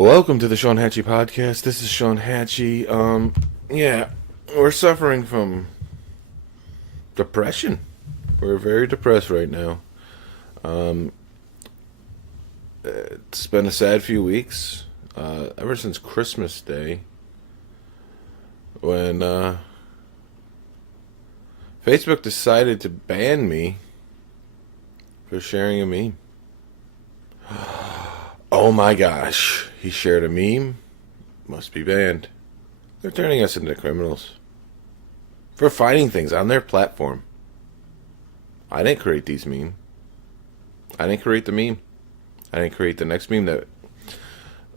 Welcome to the Sean Hatchie podcast. This is Sean Hatchie. Yeah, we're suffering from depression. We're very depressed right now. It's been a sad few weeks, ever since Christmas Day, when Facebook decided to ban me for sharing a meme. Oh my gosh, he shared a meme, must be banned. They're turning us into criminals for finding things on their platform. I didn't create these memes. I didn't create the meme. I didn't create the next meme that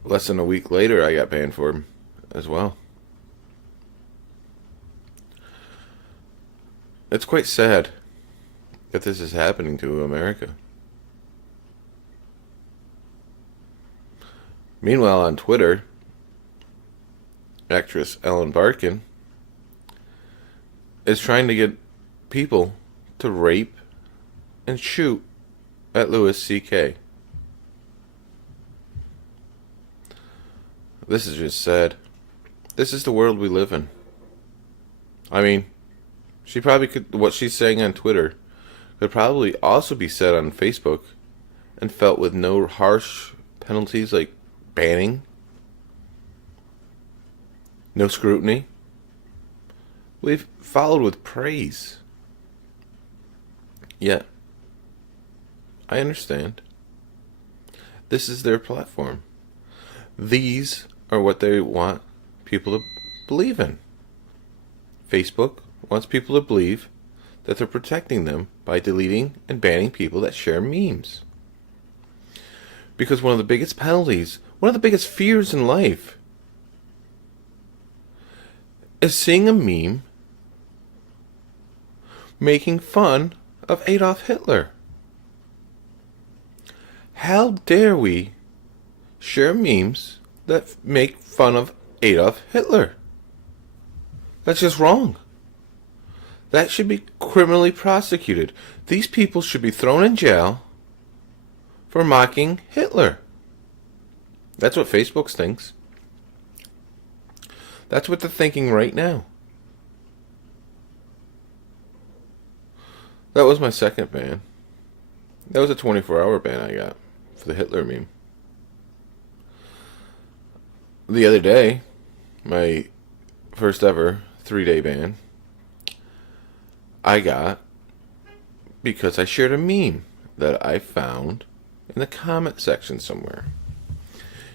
less than a week later I got banned for as well. It's quite sad that this is happening to America. Meanwhile, on Twitter, actress Ellen Barkin is trying to get people to rape and shoot at Louis C.K. This is just sad. This is the world we live in. I mean, she probably could, what she's saying on Twitter could probably also be said on Facebook and felt with no harsh penalties like banning, no scrutiny. We've followed with praise. Yet, I understand. This is their platform. These are what they want people to believe in. Facebook wants people to believe that they're protecting them by deleting and banning people that share memes. Because one of the biggest penalties, one of the biggest fears in life is seeing a meme making fun of Adolf Hitler. How dare we share memes that make fun of Adolf Hitler? That's just wrong. That should be criminally prosecuted. These people should be thrown in jail for mocking Hitler. That's what Facebook thinks. That's what they're thinking right now. That was my second ban. That was a 24-hour ban I got for the Hitler meme. The other day, my first ever 3-day ban, I got because I shared a meme that I found in the comment section somewhere.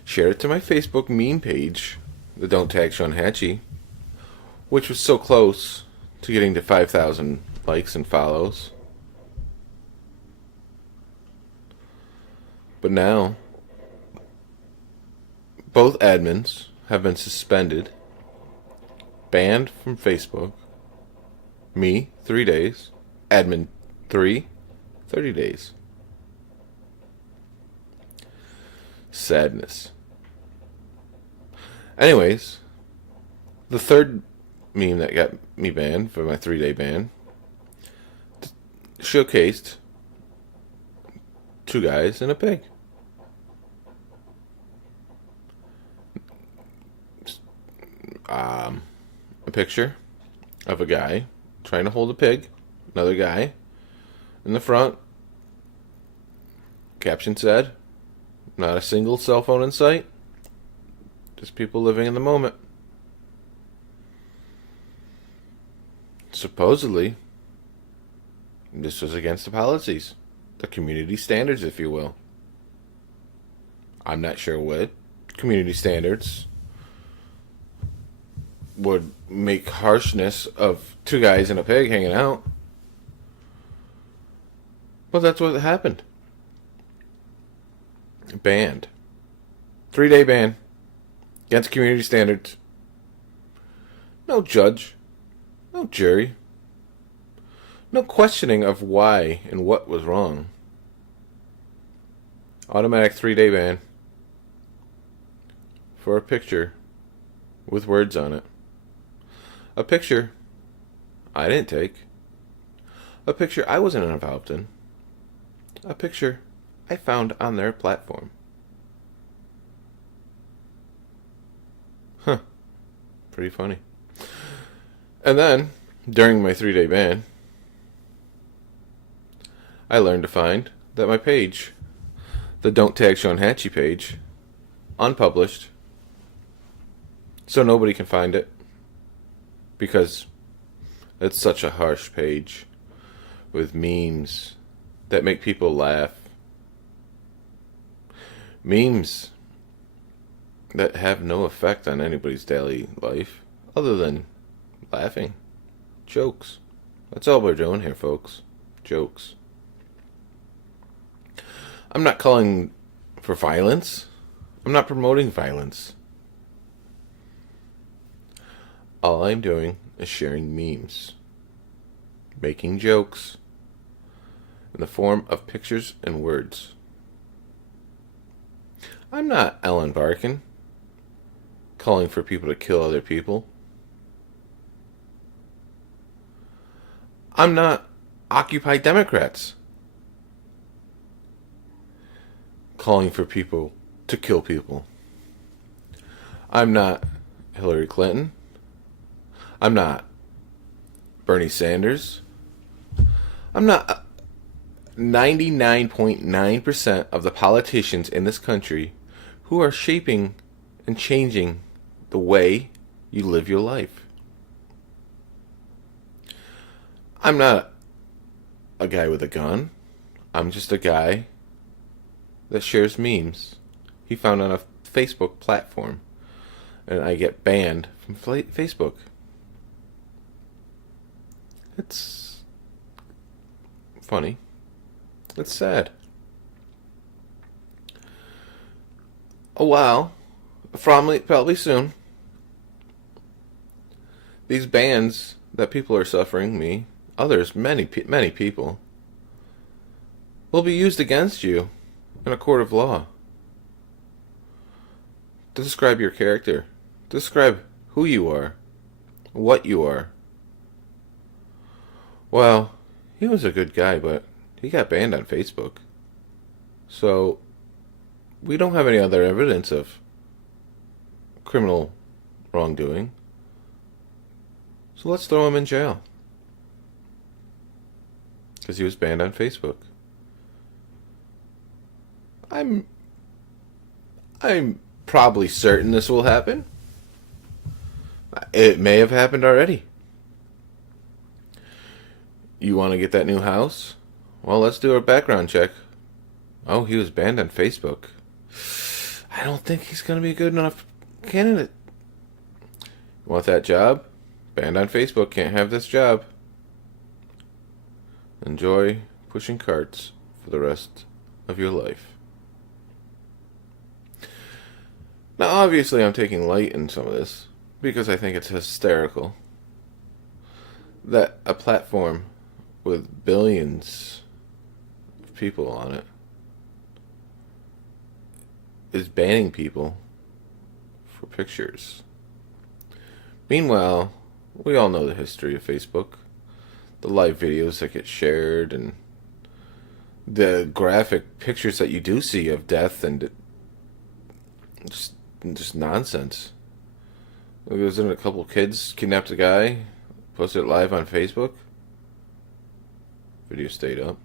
Shared it to my Facebook meme page, the Don't Tag Sean Hatchie, which was so close to getting to 5,000 likes and follows. But now, both admins have been suspended, banned from Facebook. Me, 3 days. Admin 3, 30 days. Sadness. Anyways, the third meme that got me banned for my 3-day ban showcased 2 guys and a pig. A picture of a guy trying to hold a pig, another guy in the front. Caption said, "Not a single cell phone in sight. Just people living in the moment." Supposedly, this was against the policies, the community standards, if you will. I'm not sure what community standards would make harshness of 2 guys and a pig hanging out. But that's what happened. Banned. 3-day ban. Against community standards. No judge. No jury. No questioning of why and what was wrong. Automatic 3-day ban. For a picture with words on it. A picture I didn't take. A picture I wasn't involved in. A picture I found on their platform. Pretty funny. And then, during my 3-day ban, I learned to find that my page, the Don't Tag Sean Hatchie page, unpublished, so nobody can find it, because it's such a harsh page with memes that make people laugh. Memes that have no effect on anybody's daily life other than laughing. Jokes. That's all we're doing here, folks. Jokes. I'm not calling for violence. I'm not promoting violence. All I'm doing is sharing memes, making jokes in the form of pictures and words. I'm not Ellen Barkin calling for people to kill other people. I'm not Occupy Democrats calling for people to kill people. I'm not Hillary Clinton. I'm not Bernie Sanders. I'm not 99.9% of the politicians in this country who are shaping and changing the way you live your life. I'm not a guy with a gun. I'm just a guy that shares memes he found on a Facebook platform, and I get banned from Facebook. It's funny. It's sad. A while, probably soon, these bans that people are suffering, me, others, many people, will be used against you in a court of law to describe your character, describe who you are, what you are. Well, he was a good guy, but he got banned on Facebook. So, we don't have any other evidence of criminal wrongdoing. So let's throw him in jail. Because he was banned on Facebook. I'm probably certain this will happen. It may have happened already. You want to get that new house? Well, let's do a background check. Oh, he was banned on Facebook. I don't think he's going to be a good enough candidate. You want that job? Banned on Facebook, can't have this job. Enjoy pushing carts for the rest of your life. Now, obviously, I'm taking light in some of this because I think it's hysterical that a platform with billions of people on it is banning people for pictures. Meanwhile, we all know the history of Facebook. The live videos that get shared and the graphic pictures that you do see of death and just nonsense. Wasn't a couple kids kidnapped a guy, posted it live on Facebook? Video stayed up.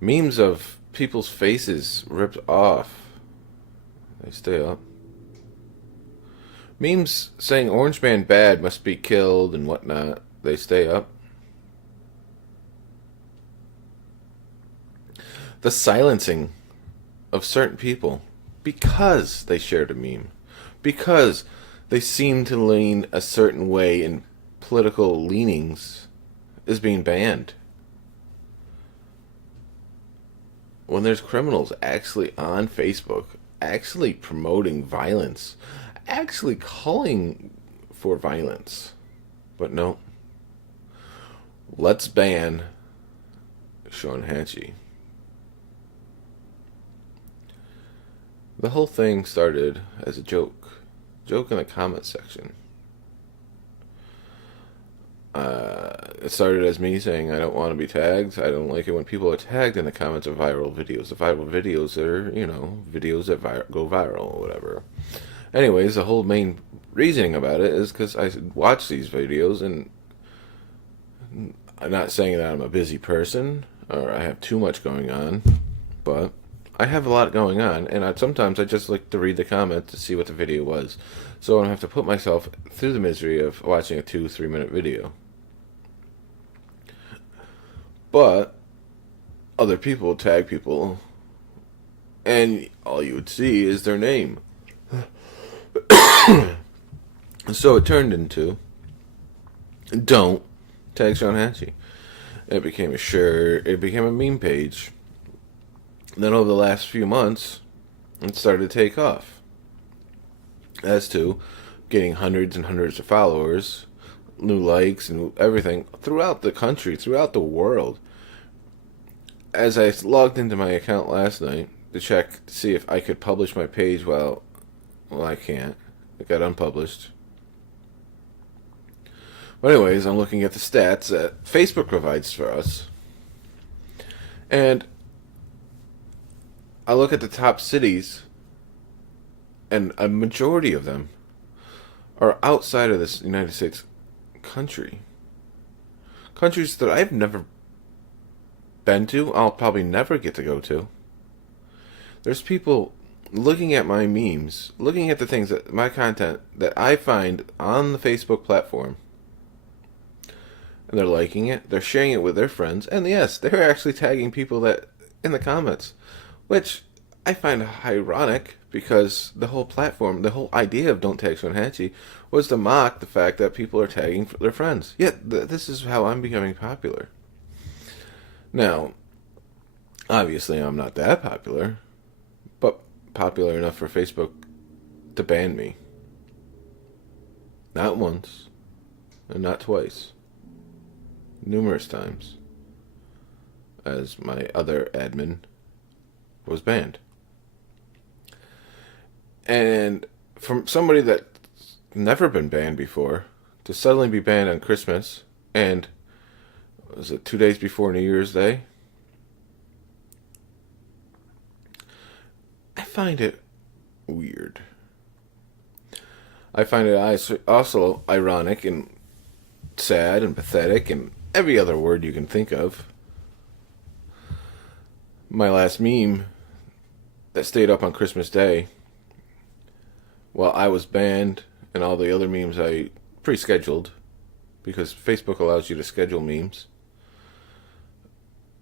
Memes of people's faces ripped off. They stay up. Memes saying Orange Man bad must be killed and whatnot. They stay up. The silencing of certain people because they shared a meme. Because they seem to lean a certain way in political leanings is being banned. When there's criminals actually on Facebook, actually promoting violence, actually calling for violence. But no. Let's ban Sean Hatchie. The whole thing started as a joke. Joke in the comment section. It started as me saying I don't want to be tagged. I don't like it when people are tagged in the comments of viral videos. The viral videos are, videos that go viral or whatever. Anyways, the whole main reasoning about it is because I watch these videos, and I'm not saying that I'm a busy person or I have too much going on, but I have a lot going on, and sometimes I just like to read the comments to see what the video was, so I don't have to put myself through the misery of watching a 2-3 minute video. But other people tag people, and all you would see is their name. So it turned into don't tag Sean Hatchie. It became a shirt. It became a meme page. Then over the last few months, it started to take off. As to getting hundreds and hundreds of followers, new likes, and everything throughout the country, throughout the world. As I logged into my account last night to check to see if I could publish my page, well, I can't. It got unpublished. But anyways, I'm looking at the stats that Facebook provides for us. And I look at the top cities, and a majority of them are outside of this United States country. Countries that I've never been to, I'll probably never get to go to. There's people looking at my memes, looking at the things that my content that I find on the Facebook platform, and they're liking it, they're sharing it with their friends, and yes, they're actually tagging people that in the comments, which I find ironic because the whole platform, the whole idea of Don't Tag Sean Hatchie was to mock the fact that people are tagging their friends. Yet this is how I'm becoming popular. Now, obviously I'm not that popular, but popular enough for Facebook to ban me. Not once, and not twice. Numerous times, as my other admin was banned. And from somebody that's never been banned before to suddenly be banned on Christmas, and was it 2 days before New Year's Day? I find it weird. I find it also ironic and sad and pathetic and every other word you can think of. My last meme that stayed up on Christmas Day, while I was banned, and all the other memes I pre-scheduled, because Facebook allows you to schedule memes.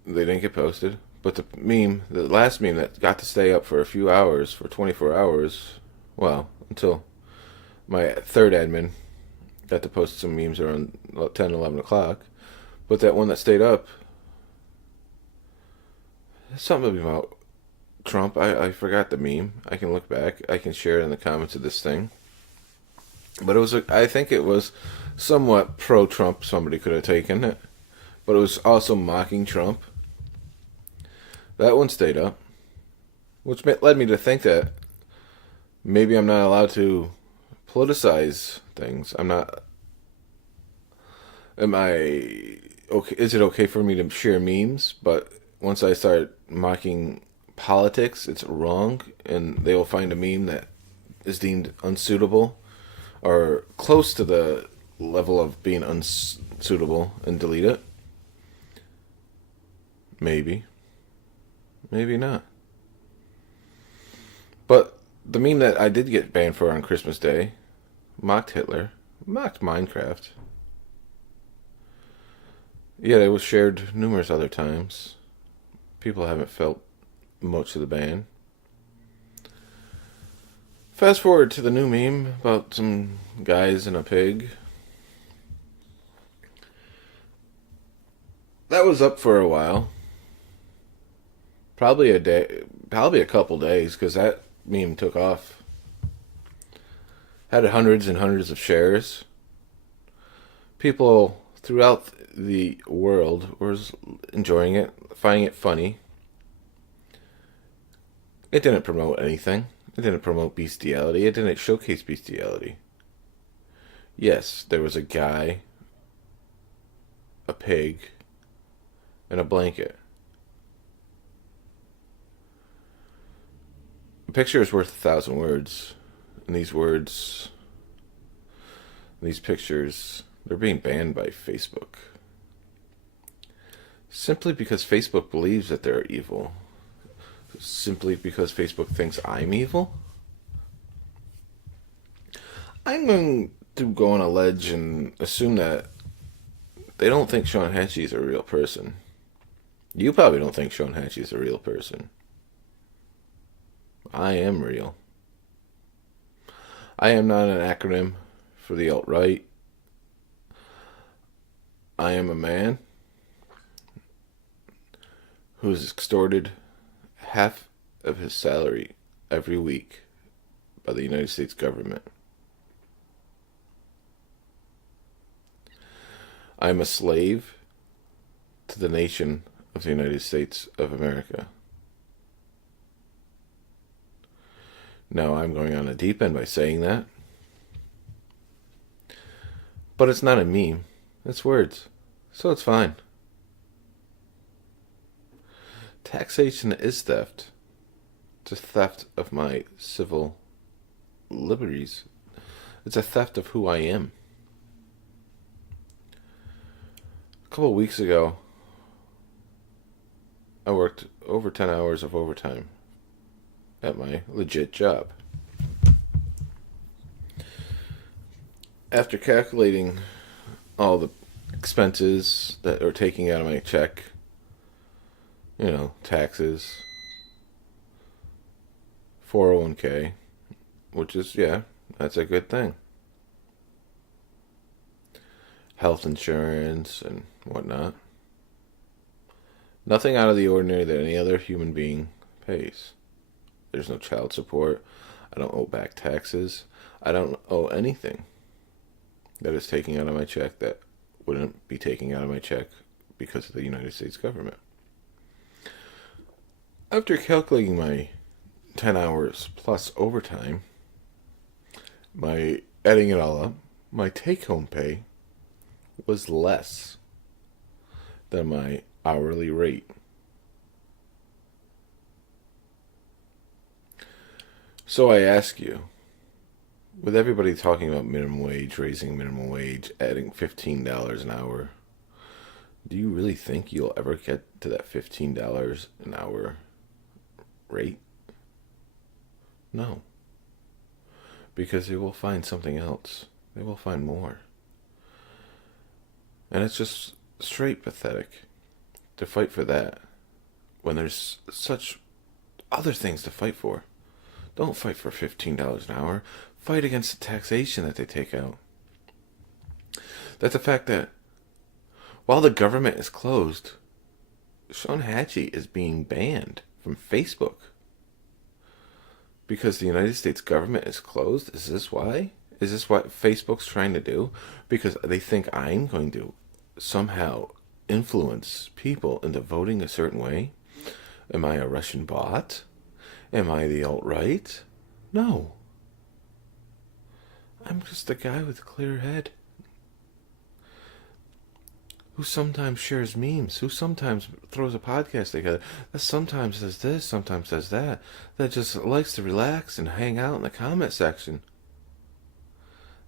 They didn't get posted. But the last meme that got to stay up for a few hours, for 24 hours, well, until my third admin got to post some memes around 10, 11 o'clock. But that one that stayed up, something about Trump. I forgot the meme. I can look back. I can share it in the comments of this thing. But I think it was somewhat pro-Trump. Somebody could have taken it. But it was also mocking Trump. That one stayed up. Which led me to think that maybe I'm not allowed to politicize things. I'm not... Am I... Okay, is it okay for me to share memes? But once I start mocking politics, it's wrong, and they will find a meme that is deemed unsuitable or close to the level of being unsuitable and delete it. Maybe not. But the meme that I did get banned for on Christmas Day mocked Hitler, mocked Minecraft. Yeah, it was shared numerous other times. People haven't felt much of the ban. Fast forward to the new meme about some guys and a pig. That was up for a while. Probably a couple days, because that meme took off. Had hundreds and hundreds of shares. People throughout the world were enjoying it, finding it funny. It didn't promote anything. It didn't promote bestiality. It didn't showcase bestiality. Yes, there was a guy a pig, and a blanket. A picture is worth 1,000 words. And these pictures, they're being banned by Facebook. Simply because Facebook believes that they're evil. Simply because Facebook thinks I'm evil. I'm going to go on a ledge and assume that they don't think Sean Hatchie is a real person. You probably don't think Sean Hatchie is a real person. I am real. I am not an acronym for the alt-right. I am a man who's extorted half of his salary every week by the United States government. I am a slave to the nation of the United States of America. Now, I'm going on a deep end by saying that. But it's not a meme. It's words. So it's fine. Taxation is theft. It's a theft of my civil liberties. It's a theft of who I am. A couple of weeks ago, I worked over 10 hours of overtime at my legit job. After calculating all the expenses that are taking out of my check, taxes, 401k, which is, that's a good thing. Health insurance and whatnot. Nothing out of the ordinary that any other human being pays. There's no child support. I don't owe back taxes. I don't owe anything that is taking out of my check that wouldn't be taking out of my check because of the United States government. After calculating my 10 hours plus overtime, adding it all up, my take-home pay was less than my hourly rate. So I ask you, with everybody talking about minimum wage, raising minimum wage, adding $15 an hour, do you really think you'll ever get to that $15 an hour rate? No. Because they will find something else. They will find more. And it's just straight pathetic to fight for that when there's such other things to fight for. Don't fight for $15 an hour. Fight against the taxation that they take out. That's the fact that while the government is closed, Sean Hatchie is being banned from Facebook. Because the United States government is closed? Is this why? Is this what Facebook's trying to do? Because they think I'm going to somehow influence people into voting a certain way? Am I a Russian bot? Am I the alt-right? No. I'm just a guy with a clear head who sometimes shares memes, who sometimes throws a podcast together, that sometimes does this, sometimes does that, that just likes to relax and hang out in the comment section.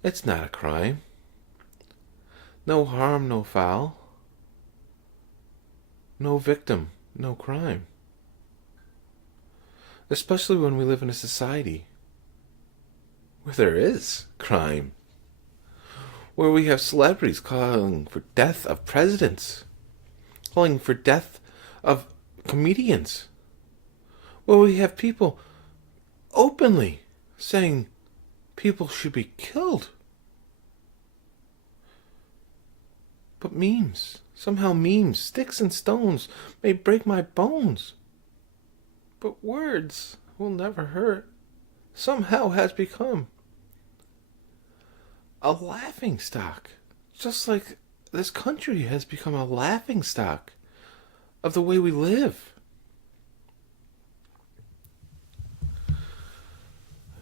It's not a crime. No harm, no foul. No victim, no crime. Especially when we live in a society where there is crime. Where we have celebrities calling for death of presidents. Calling for death of comedians. Where we have people openly saying people should be killed. But memes, somehow memes, sticks and stones may break my bones. But words will never hurt. Somehow has become a laughing stock. Just like this country has become a laughing stock of the way we live.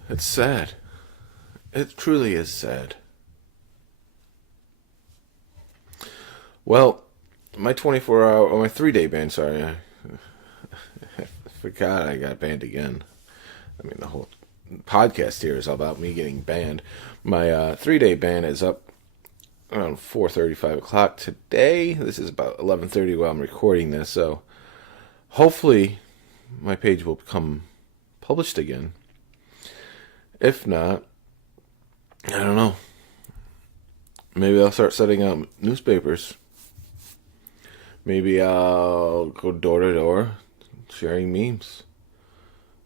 It's sad. It truly is sad. Well, my 24-hour, or my 3-day ban, sorry. I forgot I got banned again. I mean, the whole podcast here is all about me getting banned. My 3-day ban is up around 4:30, 5 o'clock today. This is about 11:30 while I'm recording this, so hopefully my page will become published again. If not, I don't know. Maybe I'll start setting out newspapers. Maybe I'll go door to door sharing memes.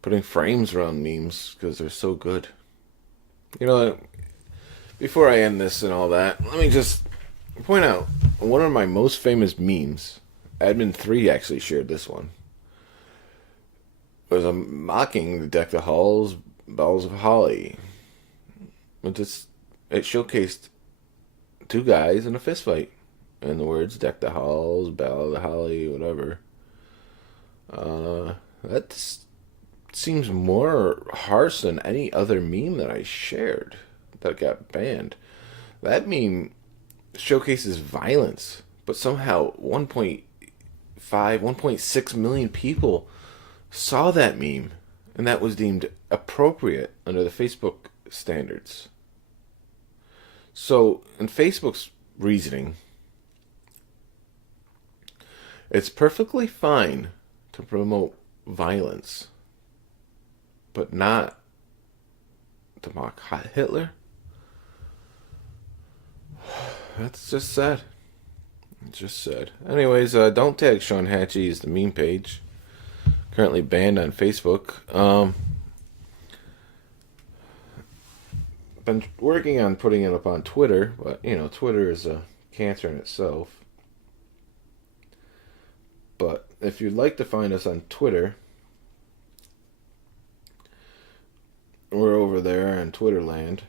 Putting frames around memes because they're so good. You know, before I end this and all that, let me just point out one of my most famous memes. Admin3 actually shared this one. It was a mocking the Deck the Halls, Balls of Holly. It showcased two guys in a fist fight. And the words Deck the Halls, Ball of the Holly, whatever. That seems more harsh than any other meme that I shared that got banned. That meme showcases violence, but somehow 1.5, 1.6 million people saw that meme, and that was deemed appropriate under the Facebook standards. So, in Facebook's reasoning, it's perfectly fine to promote violence, but not to mock Hitler. That's just sad. It's just sad. Anyways, don't tag Sean Hatchie is the meme page. Currently banned on Facebook. Been working on putting it up on Twitter, but you know, Twitter is a cancer in itself. But if you'd like to find us on Twitter, we're over there on Twitterland.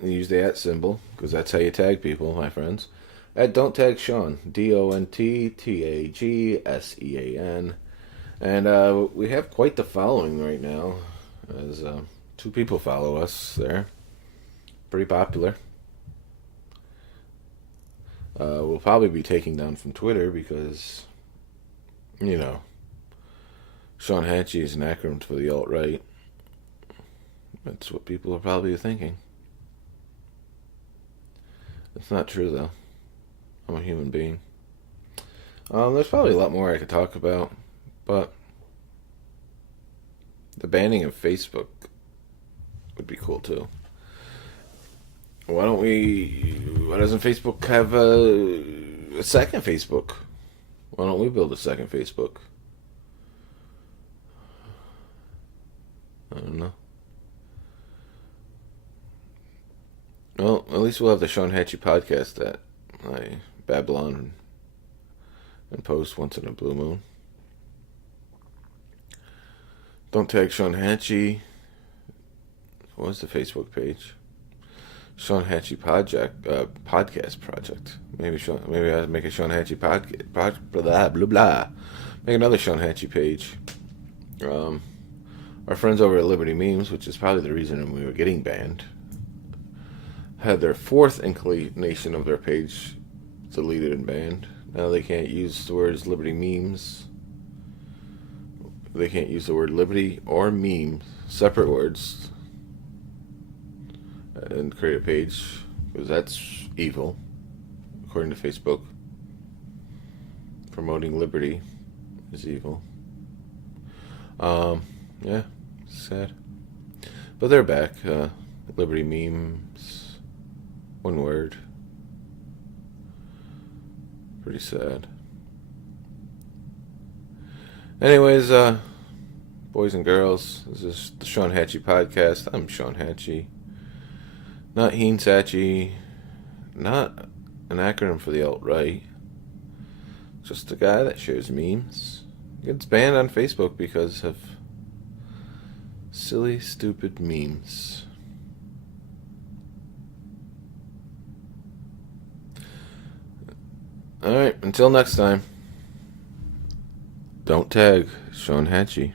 Use the @ symbol, because that's how you tag people, my friends. Don't tag Sean, DONTTAGSEAN. And we have quite the following right now, as 2 people follow us there. Pretty popular. We'll probably be taking down from Twitter because, you know, Sean Hatchie is an acronym for the alt-right. That's what people are probably thinking. It's not true, though. I'm a human being. There's probably a lot more I could talk about, but the banning of Facebook would be cool, too. Why doesn't Facebook have a second Facebook? Why don't we build a second Facebook? I don't know. Well, at least we'll have the Sean Hatchie podcast that I babble on and post once in a blue moon. Don't tag Sean Hatchie. What was the Facebook page? Sean Hatchie podcast project. Maybe I make a Sean Hatchie podcast. Blah blah blah. Make another Sean Hatchie page. Our friends over at Liberty Memes, which is probably the reason we were getting banned, had their 4th inclination of their page deleted and banned. Now they can't use the words Liberty Memes. They can't use the word Liberty or meme, separate words, and create a page, because that's evil, according to Facebook. Promoting liberty is evil. Yeah, sad. But they're back. Liberty Memes, one word. Pretty sad. Anyways, boys and girls, this is the Sean Hatchie podcast. I'm Sean Hatchie. Not Heen Satchie. Not an acronym for the alt-right. Just a guy that shares memes. Gets banned on Facebook because of silly, stupid memes. Alright, until next time. Don't tag Sean Hatchie.